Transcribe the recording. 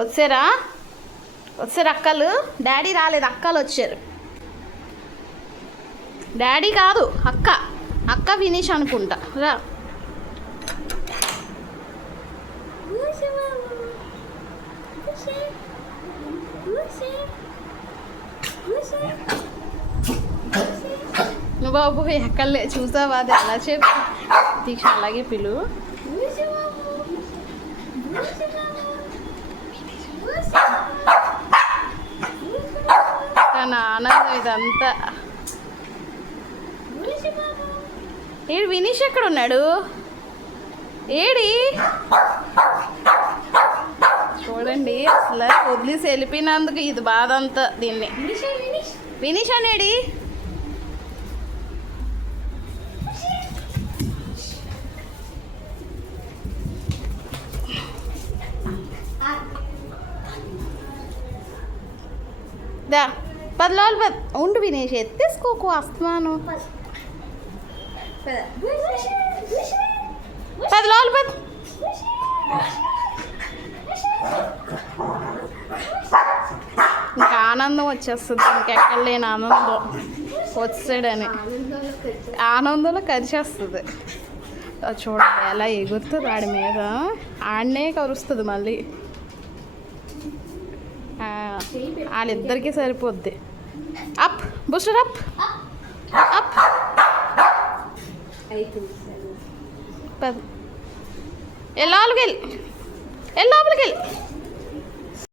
వచ్చారా అక్కలు? డాడీ రాలేదు, అక్కలు వచ్చారు. డాడీ కాదు, అక్క వినీష్ అనుకుంటా. రా. నువ్వు బాబు ఎక్కలే చూసావా? అది అలా చెప్పి దీక్ష అలాగే పిలు. తన ఆనందం ఇదంతా. ఏడు వినీష్ ఎక్కడ ఉన్నాడు? ఏడి చూడండి, అసలు వదిలేసి వెళ్ళిపోయినందుకు ఇది బాధ అంతా. దీన్ని వినీష్ అనేడి. దా 10 లోపల ఉండు వినేష్, ఎత్తేసుకోకు వస్తున్నాను. 10 లోపల ఇంకా ఆనందం వచ్చేస్తుంది, ఇంకెక్కడ లేని ఆనందం వచ్చాడని ఆనందంలో కరిచేస్తుంది. చూడండి ఎలా ఎగురుతుంది వాడి మీద, ఆడనే కరుస్తుంది మళ్ళీ. వాళ్ళిద్దరికీ సరిపోద్ది. Up booster up up. లోపలికి వెళ్ళి